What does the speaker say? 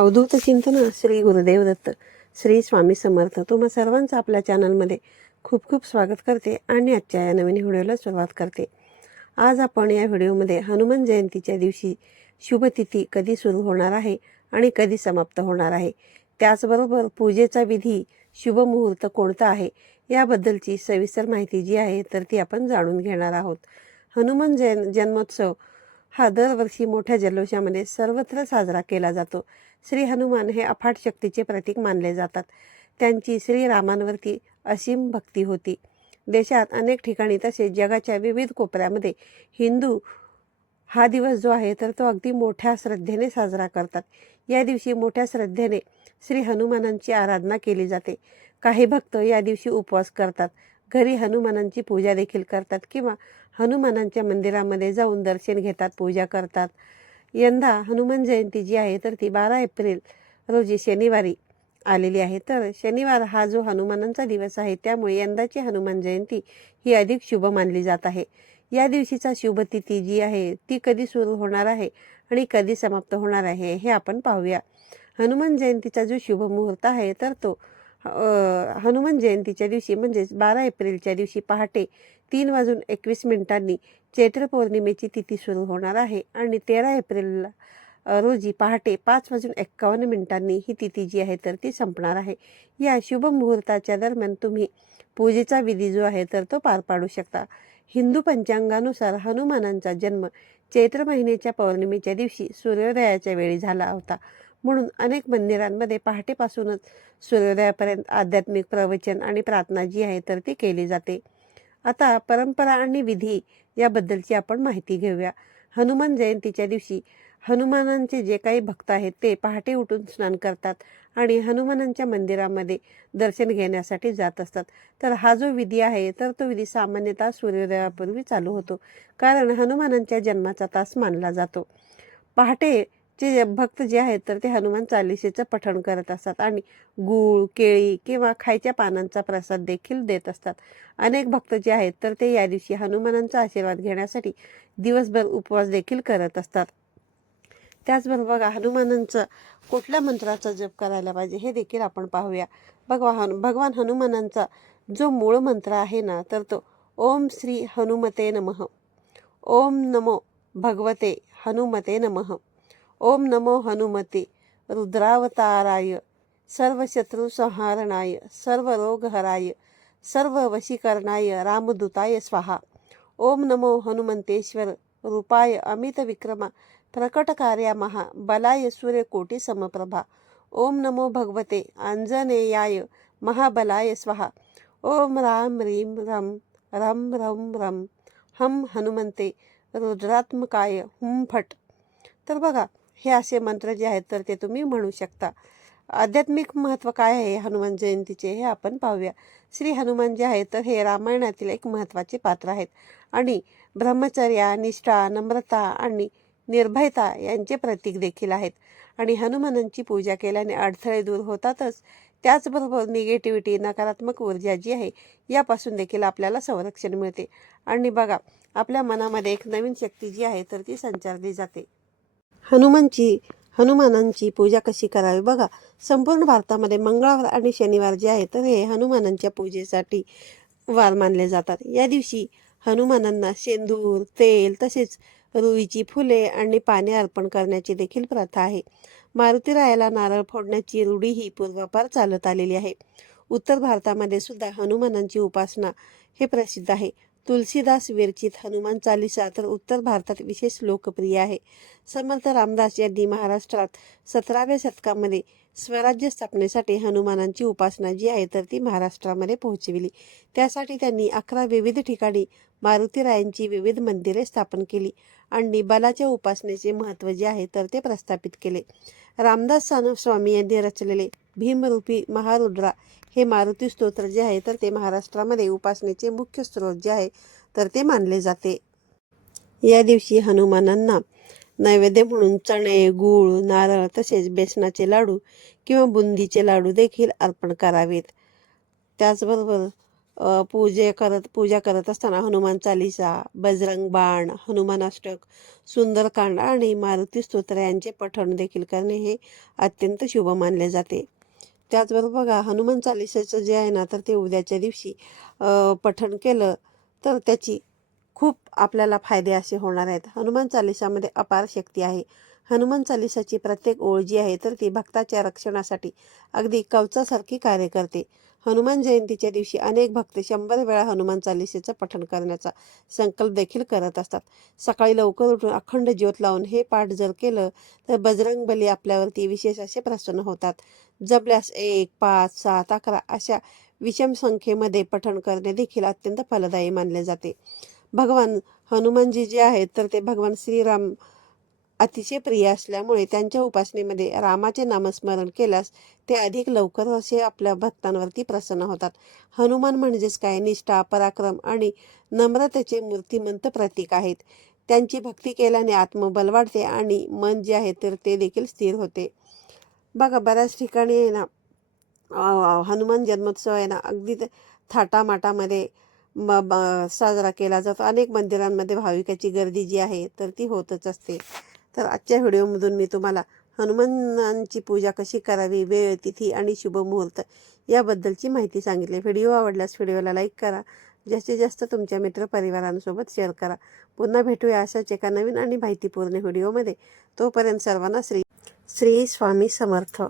अवधूत चिंतन श्री गुरुदेव दत्त श्री स्वामी समर्थ. तुम्हा सर्वांचं आपल्या चॅनलमध्ये खूप खूप स्वागत करते आणि आजच्या या नवीन व्हिडिओला सुरुवात करते. आज आपण या व्हिडिओमध्ये हनुमान जयंतीच्या दिवशी शुभतिथी कधी सुरू होणार आहे आणि कधी समाप्त होणार आहे? त्याचबरोबर पूजेचा विधी शुभ मुहूर्त कोणता आहे? याबद्दलची सविस्तर माहिती जी आहे तर ती आपण जाणून घेणार आहोत. हनुमान जयं जन्मोत्सव हा दरवर्षी मोठ्या जल्लोषामध्ये सर्वत्र साजरा केला जातो. श्री हनुमान हे अफाट शक्तीचे प्रतीक मानले जातात. त्यांची श्रीरामांवरती असीम भक्ती होती. देशात अनेक ठिकाणी तसेच जगाच्या विविध कोपऱ्यामध्ये हिंदू हा दिवस जो आहे तर तो अगदी मोठ्या श्रद्धेने साजरा करतात. या दिवशी मोठ्या श्रद्धेने श्री हनुमानांची आराधना केली जाते. काही भक्त या दिवशी उपवास करतात. घरी हनुमानांची पूजा देखील करतात किंवा हनुमानांच्या मंदिरामध्ये जाऊन दर्शन घेतात पूजा करतात. यंदा हनुमान जयंती जी आहे तर ती बारा एप्रिल रोजी शनिवारी आलेली आहे. तर शनिवार हा जो हनुमानांचा दिवस आहे त्यामुळे यंदाची हनुमान जयंती ही अधिक शुभ मानली जात आहे. या दिवशीचा शुभ तिथी जी आहे ती कधी सुरू होणार आहे आणि कधी समाप्त होणार आहे हे आपण पाहूया. हनुमान जयंतीचा जो शुभ मुहूर्त आहे तर तो हनुमान जयंतीच्या दिवशी म्हणजेच बारा एप्रिलच्या दिवशी पहाटे तीन वाजून एकवीस मिनिटांनी चैत्र पौर्णिमेची तिथी सुरू होणार आहे आणि तेरा एप्रिलला रोजी पहाटे पाच वाजून एक्कावन्न मिनिटांनी ही तिथी जी आहे तर ती संपणार आहे. या शुभ मुहूर्ताच्या दरम्यान तुम्ही पूजेचा विधी जो आहे तर तो पार पाडू शकता. हिंदू पंचांगानुसार हनुमानांचा जन्म चैत्र महिन्याच्या पौर्णिमेच्या दिवशी सूर्योदयाच्या वेळी झाला होता. म्हणून अनेक मंदिरांमध्ये पहाटेपासूनच सूर्योदयापर्यंत आध्यात्मिक प्रवचन आणि प्रार्थना जी आहे तर ती केली जाते. आता परंपरा आणि विधी याबद्दलची आपण माहिती घेऊया. हनुमान जयंतीच्या दिवशी हनुमानांचे जे काही भक्त आहेत ते पहाटे उठून स्नान करतात आणि हनुमानांच्या मंदिरामध्ये दर्शन घेण्यासाठी जात असतात. तर हा जो विधी आहे तर तो विधी सामान्यतः सूर्योदयापूर्वी चालू होतो. कारण हनुमानांच्या जन्माचा तास मानला जातो. पहाटे जे भक्त जे आहेत तर ते हनुमान चालिसेचं पठण करत असतात. आणि गूळ केळी किंवा खायच्या पानांचा प्रसाद देखील देत असतात. अनेक भक्त जे आहेत तर ते या दिवशी हनुमानांचा आशीर्वाद घेण्यासाठी दिवसभर उपवास देखील करत असतात. त्याचबरोबर बघा हनुमानांचं कुठल्या मंत्राचा जप करायला पाहिजे हे देखील आपण पाहूया. भगवान भगवान हनुमानांचा जो मूळ मंत्र आहे ना तर तो ओम श्री हनुमते नमः. ओम नमो भगवते हनुमते नमः. ओम नमो हनुमते. रुद्रावताराय सर्व शत्रू सर्व रोगहराय सर्व वशीकरणाय रामदूताय स्वाहा. ओम नमो हनुमंतेश्वर रूपाय अमित विक्रमा प्रकटकार्या महा बलाय सूर्यकोटी समप्रभा. ओम नमो भगवते आंजनेयाय महाबलाय स्वाहा. ओम राम रीम रम रम रम रम हम हनुमंते रुद्रात्मकाय हुम फट तर बघा हे असे मंत्र जे आहेत तर ते तुम्ही म्हणू शकता. आध्यात्मिक महत्त्व काय आहे हनुमान जयंतीचे हे आपण पाहूया. श्री हनुमान जे आहेत तर हे रामायणातील एक महत्त्वाचे पात्र आहेत. आणि ब्रह्मचर्या निष्ठा नम्रता आणि निर्भयता यांचे प्रतीक देखील आहेत. आणि हनुमानांची पूजा केल्याने अडथळे दूर होतातच. त्याचबरोबर निगेटिव्हिटी नकारात्मक ऊर्जा जी आहे यापासून देखील आपल्याला संरक्षण मिळते. आणि बघा आपल्या मनामध्ये एक नवीन शक्ती जी आहे तर ती संचारली जाते. हनुमानची हनुमानांची पूजा कशी करावी? बघा संपूर्ण भारतामध्ये मंगळवार आणि शनिवार जे आहे तर हे हनुमानांच्या पूजेसाठी वार मानले जातात. या दिवशी हनुमानांना शेंदूर तेल तसेच रुईची फुले आणि पाने अर्पण करण्याची देखील प्रथा आहे. मारुतीरायाला नारळ फोडण्याची रूढी ही पूर्वापार चालत आलेली आहे. उत्तर भारतामध्ये सुद्धा हनुमानांची उपासना हे प्रसिद्ध आहे. तुलसीदास विरचित हनुमान चालिसा तर उत्तर भारतात विशेष लोकप्रिय आहे. समर्थ रामदास यांनी महाराष्ट्रात सतराव्या शतकामध्ये स्वराज्य स्थापनेसाठी हनुमानांची उपासना जी आहे तर ती महाराष्ट्रामध्ये पोहोचविली. त्यासाठी त्यांनी अकरा विविध ठिकाणी मारुतीरायांची विविध मंदिरे स्थापन केली आणि बलाच्या उपासनेचे महत्त्व जे आहे तर ते प्रस्थापित केले. रामदास सान- स्वामी यांनी रचलेले भीमरूपी महारुद्रा हे मारुती स्तोत्र जे आहे तर ते महाराष्ट्रामध्ये उपासनेचे मुख्य स्रोत जे आहे तर ते मानले जाते. या दिवशी हनुमानांना नैवेद्य म्हणून चणे गूळ नारळ तसेच बेसनाचे लाडू किंवा बुंदीचे लाडू देखील अर्पण करावेत. त्याचबरोबर पूजे करत पूजा करत असताना हनुमान चालिसा बजरंग बाण हनुमानाष्टक सुंदरकांड आणि मारुती स्तोत्र यांचे पठण देखील करणे हे अत्यंत शुभ मानले जाते. त्याचबरोबर बघा हनुमान चालिसाचं जे आहे ना तर ते उद्याच्या दिवशी पठण केलं तर त्याची खूप आपल्याला फायदे असे होणार आहेत. हनुमान चालिसामध्ये अपार शक्ती आहे. हनुमान चालिसाची प्रत्येक ओळ जी आहे तर ती भक्ताच्या रक्षणासाठी अगदी कवचासारखी कार्य करते. हनुमान जयंतीच्या दिवशी अनेक भक्त शंभर वेळा हनुमान चालिसेचं पठण करण्याचा संकल्प देखील करत असतात. सकाळी लवकर उठून अखंड ज्योत लावून हे पाठ जर केलं तर बजरंग बली आपल्यावरती विशेष असे प्रसन्न होतात. जपल्यास एक पाच सात अकरा अशा विषम संख्येमध्ये पठण करणे देखील अत्यंत फलदायी मानले जाते. भगवान हनुमानजी जे आहेत तर ते भगवान श्रीराम अतिशय प्रिय असल्यामुळे त्यांच्या उपासनेमध्ये रामाचे नामस्मरण केल्यास ते अधिक लवकर असे आपल्या भक्तांवरती प्रसन्न होतात. हनुमान म्हणजेच काय? निष्ठा पराक्रम आणि नम्रतेचे मूर्तिमंत प्रतीक आहेत. त्यांची भक्ती केल्याने आत्मबल वाढते आणि मन जे आहे तर ते देखील स्थिर होते. बघा बऱ्याच ठिकाणी आहे ना हनुमान जन्मोत्सव आहे ना अगदी थाटामाटामध्ये म ब- साजरा केला जातो. अनेक मंदिरांमध्ये भाविकाची गर्दी जी आहे तर ती होतच असते. तर आजच्या व्हिडिओमधून मी तुम्हाला हनुमानांची पूजा कशी करावी वेळ तिथी आणि शुभ मुहूर्त याबद्दलची माहिती सांगितली. व्हिडिओ आवडल्यास व्हिडिओला लाईक करा जास्तीत जास्त तुमच्या मित्रपरिवारांसोबत शेअर करा. पुन्हा भेटूया अशाच एका नवीन आणि माहितीपूर्ण व्हिडिओमध्ये. तोपर्यंत सर्वांना श्री श्री स्वामी समर्थ.